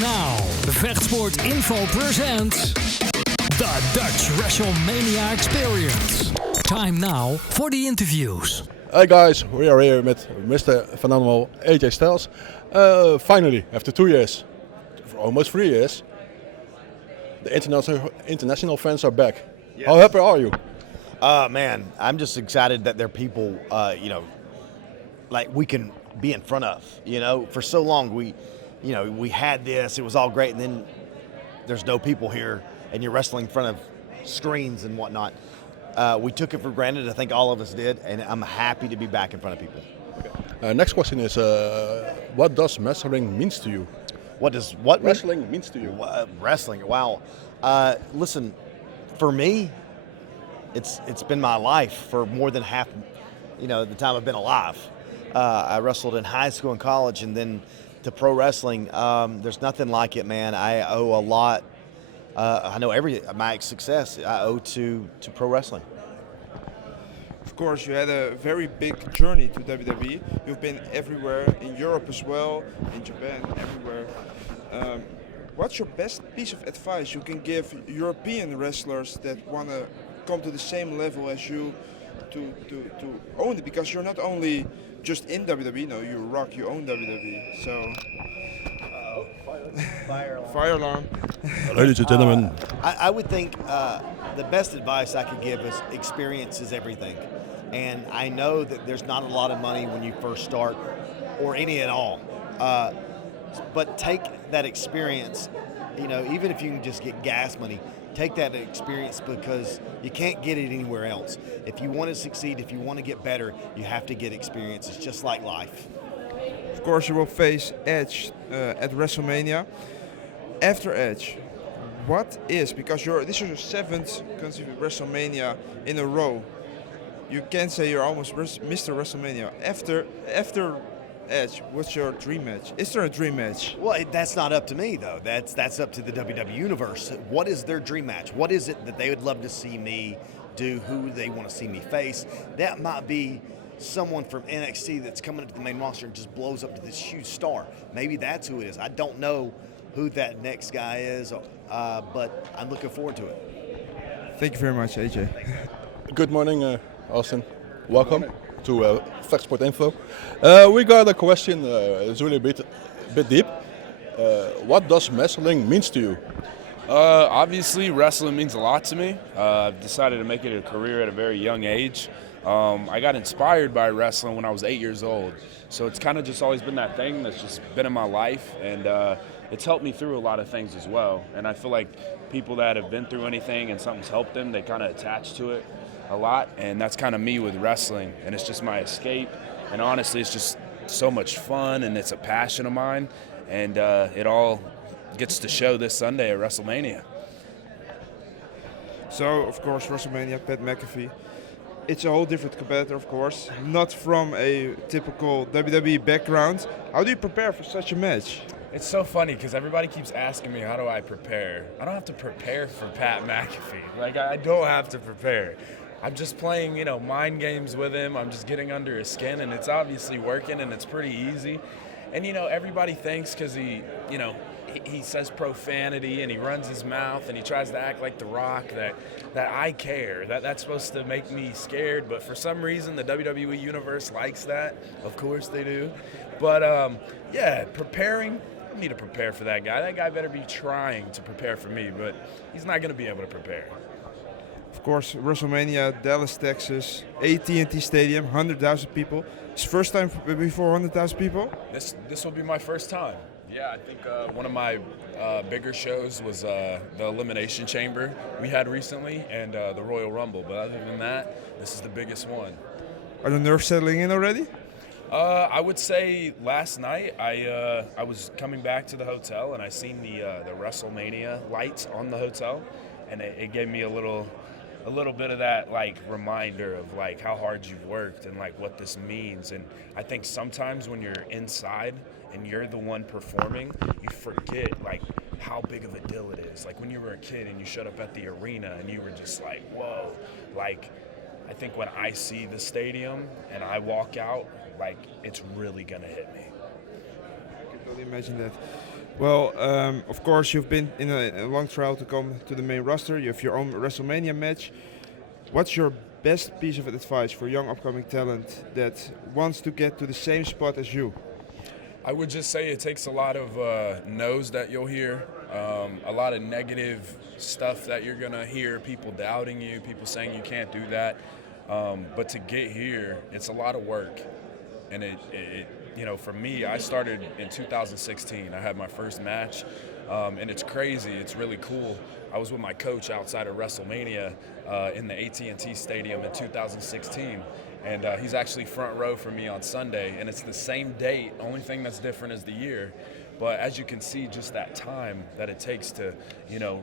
Now, Vechtsport Info presents the Dutch Wrestlemania Experience. Time now for the interviews. Hey guys, we are here with Mr. Phenomenal AJ Styles. Finally, after 2 years, for almost 3 years, the international fans are back. Yes. How happy are you? Man, I'm just excited that there are people, like we can be in front of. For so long we had this, it was all great, and then there's no people here, and you're wrestling in front of screens and whatnot. We took it for granted, I think all of us did, and I'm happy to be back in front of people. Okay. Next question is, what does wrestling means to you? What does what wrestling means to you? Wrestling, wow. Listen, for me, it's been my life for more than half, the time I've been alive. I wrestled in high school and college, and then to pro wrestling. There's nothing like it, man. I owe a lot. I know my success I owe to pro wrestling. Of course, you had a very big journey to WWE. You've been everywhere, in Europe as well, in Japan, everywhere. What's your best piece of advice you can give European wrestlers that want to come to the same level as you to own it? Because you're not only just in WWE, no, you rock, you own WWE. So, fire alarm. Ladies and gentlemen. I would think the best advice I could give is experience is everything. And I know that there's not a lot of money when you first start, or any at all. But take that experience, even if you can just get gas money, take that experience, because you can't get it anywhere else. If you want to succeed, if you want to get better, you have to get experience. It's just like life. Of course, you will face Edge at Wrestlemania. After Edge, because this is your 7th consecutive Wrestlemania in a row. You can say you're almost Mr. Wrestlemania. After Edge, what's your dream match? Is there a dream match? Well, that's not up to me, though. That's up to the WWE Universe. What is their dream match? What is it that they would love to see me do? Who they want to see me face? That might be someone from NXT that's coming into the main roster and just blows up to this huge star. Maybe that's who it is. I don't know who that next guy is, but I'm looking forward to it. Thank you very much, AJ. Good morning, Austin. Welcome to Vechtsport Info. We got a question, it's really a bit deep. What does wrestling means to you? Obviously, wrestling means a lot to me. I've decided to make it a career at a very young age. I got inspired by wrestling when I was 8 years old. So it's kind of just always been that thing that's just been in my life. And it's helped me through a lot of things as well. And I feel like people that have been through anything and something's helped them, they kind of attach to it a lot. And that's kind of me with wrestling. And it's just my escape. And honestly, it's just so much fun, and it's a passion of mine. And it all gets to show this Sunday at Wrestlemania. So, of course, Wrestlemania, Pat McAfee. It's a whole different competitor, of course, not from a typical WWE background. How do you prepare for such a match? It's so funny because everybody keeps asking me, how do I prepare? I don't have to prepare for Pat McAfee. Like, I don't have to prepare. I'm just playing, mind games with him. I'm just getting under his skin, and it's obviously working, and it's pretty easy. And, everybody thinks because he says profanity and he runs his mouth and he tries to act like The Rock that I care. That's supposed to make me scared, but for some reason the WWE Universe likes that. Of course they do. But preparing, I need to prepare for that guy. That guy better be trying to prepare for me, but he's not going to be able to prepare. Of course, WrestleMania, Dallas, Texas, AT&T Stadium, 100,000 people. It's first time before 100,000 people? This will be my first time. Yeah, I think one of my bigger shows was the Elimination Chamber we had recently, and the Royal Rumble. But other than that, this is the biggest one. Are the nerves settling in already? I would say last night I was coming back to the hotel, and I seen the WrestleMania lights on the hotel, and it gave me a little bit of that reminder of how hard you've worked and what this means. And I think sometimes when you're inside and you're the one performing, you forget how big of a deal it is. Like when you were a kid and you showed up at the arena and you were just like, whoa. I think when I see the stadium and I walk out, it's really gonna hit me. I can totally imagine that. Well, of course, you've been in a long trial to come to the main roster. You have your own WrestleMania match. What's your best piece of advice for young upcoming talent that wants to get to the same spot as you? I would just say it takes a lot of no's that you'll hear, a lot of negative stuff that you're going to hear, people doubting you, people saying you can't do that. But to get here, it's a lot of work. And for me, I started in 2016. I had my first match, and it's crazy. It's really cool. I was with my coach outside of Wrestlemania in the AT&T Stadium in 2016, and he's actually front row for me on Sunday, and it's the same date. Only thing that's different is the year. But as you can see, just that time that it takes to,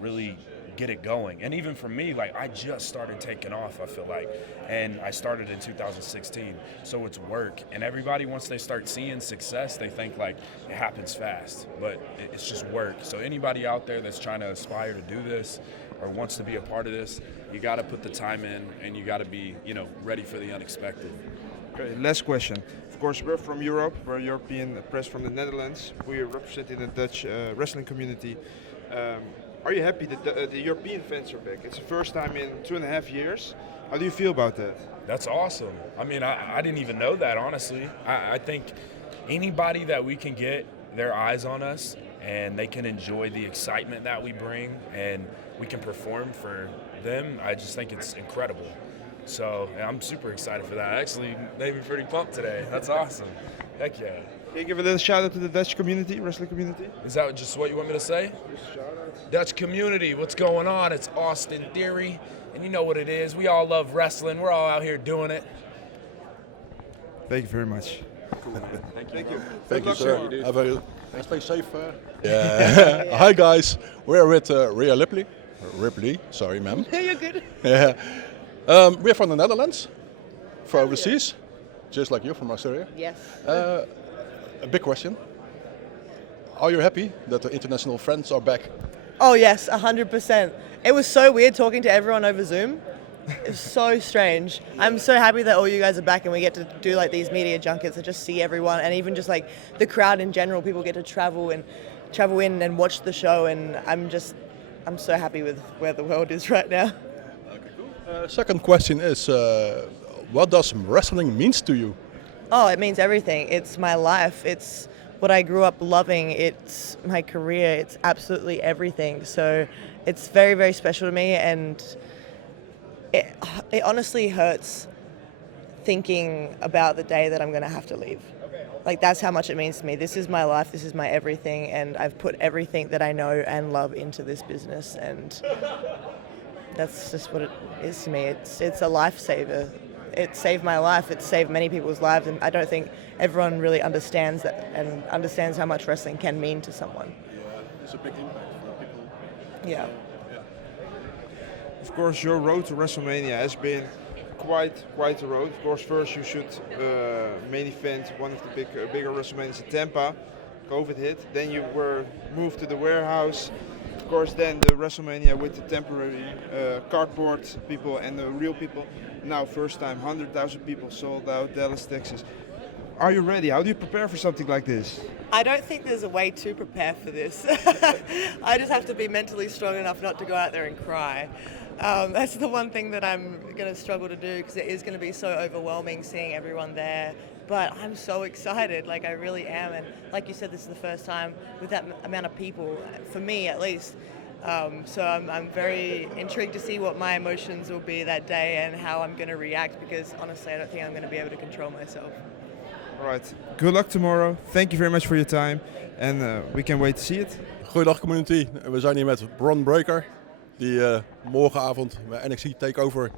really get it going. And even for me, I just started taking off, I feel like, and I started in 2016, so it's work. And everybody, once they start seeing success, they think it happens fast, but it's just work. So anybody out there that's trying to aspire to do this or wants to be a part of this, you got to put the time in, and you got to be, ready for the unexpected. Okay, last question. Of course, we're from Europe. We're European press from the Netherlands. We are representing the Dutch wrestling community. Are you happy that the European fans are back? It's the first time in 2.5 years. How do you feel about that? That's awesome. I mean, I didn't even know that, honestly. I think anybody that we can get their eyes on us and they can enjoy the excitement that we bring and we can perform for them, I just think it's incredible. So I'm super excited for that. Actually, made me pretty pumped today. That's awesome. Heck yeah. Can you give a little shout out to the Dutch community, wrestling community? Is that just what you want me to say? Dutch community, what's going on? It's Austin Theory, and you know what it is. We all love wrestling. We're all out here doing it. Thank you very much. Cool. Thank you. Thank you, sir. Have a stay safe. Yeah. Hi, guys. We're with Rea Ripley. Sorry, ma'am. You're good. Yeah. We're from the Netherlands, for overseas, just like you from Australia. Yes. A big question. Are you happy that the international friends are back? Oh yes, 100%. It was so weird talking to everyone over Zoom. It was so strange. I'm so happy that all you guys are back and we get to do these media junkets and just see everyone, and even just the crowd in general. People get to travel in and watch the show, and I'm so happy with where the world is right now. Second question is, what does wrestling means to you? Oh, it means everything. It's my life. It's what I grew up loving. It's my career. It's absolutely everything. So it's very, very special to me, and it honestly hurts thinking about the day that I'm going to have to leave. That's how much it means to me. This is my life. This is my everything, and I've put everything that I know and love into this business, and that's just what it is to me. It's a lifesaver. It saved my life. It saved many people's lives, and I don't think everyone really understands that and understands how much wrestling can mean to someone. Yeah, it's a big impact for people. Yeah. Of course, your road to WrestleMania has been quite a road. Of course, first you should main event one of the bigger WrestleManias in Tampa. COVID hit. Then you were moved to the warehouse. Of course, then the WrestleMania with the temporary cardboard people and the real people. Now, first time, 100,000 people sold out, Dallas, Texas. Are you ready? How do you prepare for something like this? I don't think there's a way to prepare for this. I just have to be mentally strong enough not to go out there and cry. That's the one thing that I'm going to struggle to do, because it is going to be so overwhelming seeing everyone there. But I'm so excited, I really am. And like you said, this is the first time with that amount of people, for me at least. So I'm very intrigued to see what my emotions will be that day and how I'm going to react, because honestly I don't think I'm going to be able to control myself. All right. Good luck tomorrow. Thank you very much for your time. And we can wait to see it. Goeiedag community. We zijn hier met Bron Breakker, die morgenavond bij NXT Takeover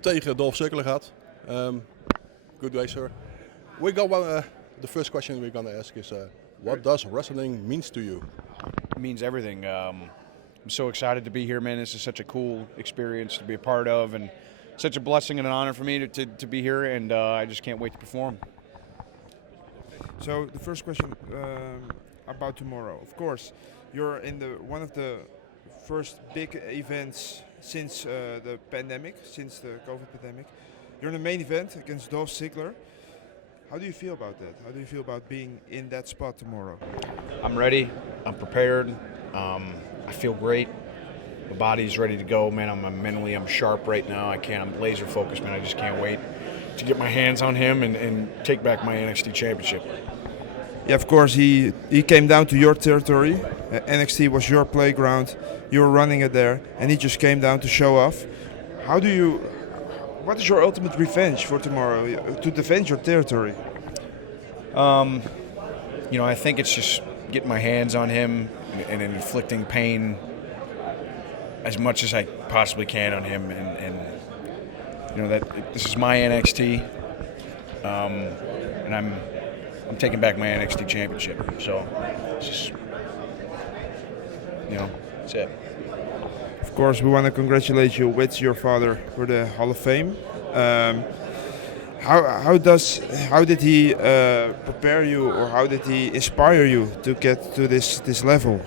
tegen Dolph Ziggler gaat. Good day, sir. The first question we're going to ask is, what does wrestling means to you? It means everything. I'm so excited to be here, man. This is such a cool experience to be a part of, and such a blessing and an honor for me to be here, and I just can't wait to perform. So the first question about tomorrow. Of course, you're in one of the first big events since the pandemic, since the COVID pandemic. You're in the main event against Dolph Ziggler. How do you feel about that? How do you feel about being in that spot tomorrow? I'm ready. I'm prepared. I feel great. My body's ready to go, man. I'm sharp right now. I'm laser focused, man. I just can't wait to get my hands on him and take back my NXT championship. Yeah, of course, he came down to your territory. NXT was your playground. You were running it there, and he just came down to show off. What is your ultimate revenge for tomorrow to defend your territory? I think it's just getting my hands on him and inflicting pain as much as I possibly can on him, and that this is my NXT, and I'm taking back my NXT championship. So it's just, that's it. Of course, we want to congratulate you with your father for the Hall of Fame. How did he prepare you, or how did he inspire you to get to this level?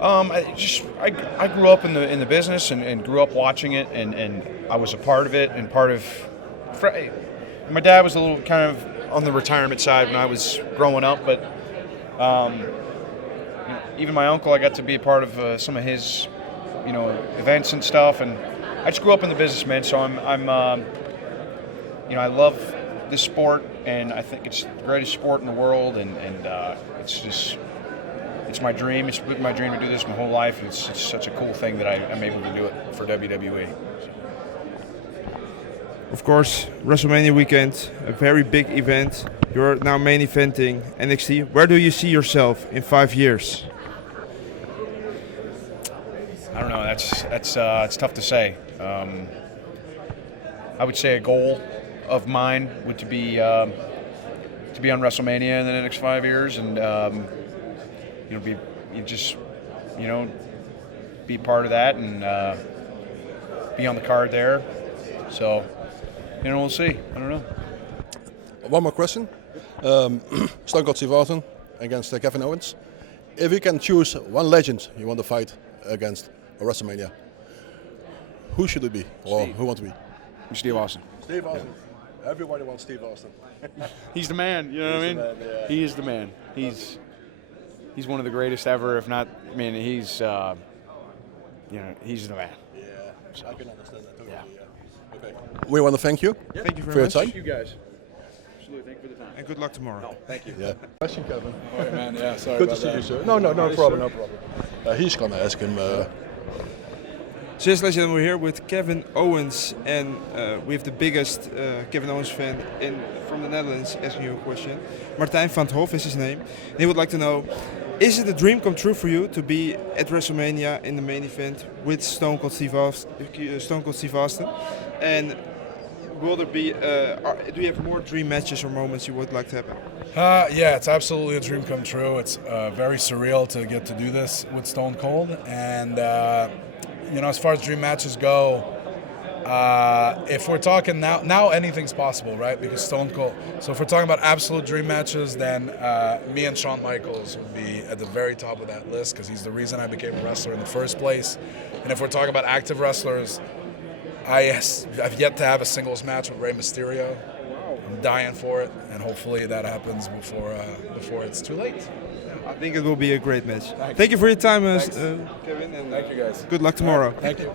I grew up in the business and grew up watching it, and I was a part of it, and my dad was a little kind of on the retirement side when I was growing up, but even my uncle, I got to be a part of some of his events and stuff, and I just grew up in the business, man. So I love this sport, and I think it's the greatest sport in the world, and it's my dream. It's been my dream to do this my whole life. It's such a cool thing that I'm able to do it for WWE. Of course, WrestleMania weekend, a very big event. You're now main eventing NXT. Where do you see yourself in 5 years? I don't know. It's tough to say. I would say a goal of mine would to be on WrestleMania in the next 5 years, and be part of that and be on the card there. So, we'll see. I don't know. One more question. Stone Cold Steve Austin against Kevin Owens. If you can choose one legend you want to fight against at WrestleMania, who should it be, or who wants to be? Steve Austin. Steve Austin. Yeah. Everybody wants Steve Austin. He's the man. You know what I mean? Man, yeah. He is the man. He's one of the greatest ever. If not, he's he's the man. Yeah, I can understand that totally. Yeah. Okay. We want to thank you. Yeah. Thank you for very your much. time. You guys. Absolutely. Thank you for the time. And good luck tomorrow. No, thank you. Yeah. Question, Kevin. All right, man. Yeah, sorry Good about to see that. you, sir. No problem, no problem. He's gonna ask him. So yes, ladies and gentlemen, we're here with Kevin Owens, and we have the biggest Kevin Owens fan from the Netherlands asking you a question. Martijn van 't Hof is his name. And he would like to know, is it a dream come true for you to be at WrestleMania in the main event with Stone Cold Steve Austin? And will there be, do you have more dream matches or moments you would like to happen? Yeah, it's absolutely a dream come true. It's very surreal to get to do this with Stone Cold. And, as far as dream matches go, if we're talking now anything's possible, right? Because Stone Cold. So if we're talking about absolute dream matches, then me and Shawn Michaels would be at the very top of that list because he's the reason I became a wrestler in the first place. And if we're talking about active wrestlers, I've yet to have a singles match with Rey Mysterio. I'm dying for it, and hopefully that happens before it's too late. I think it will be a great match. Thank you for your time, Kevin, and Thank you, guys. good luck tomorrow. Thank you.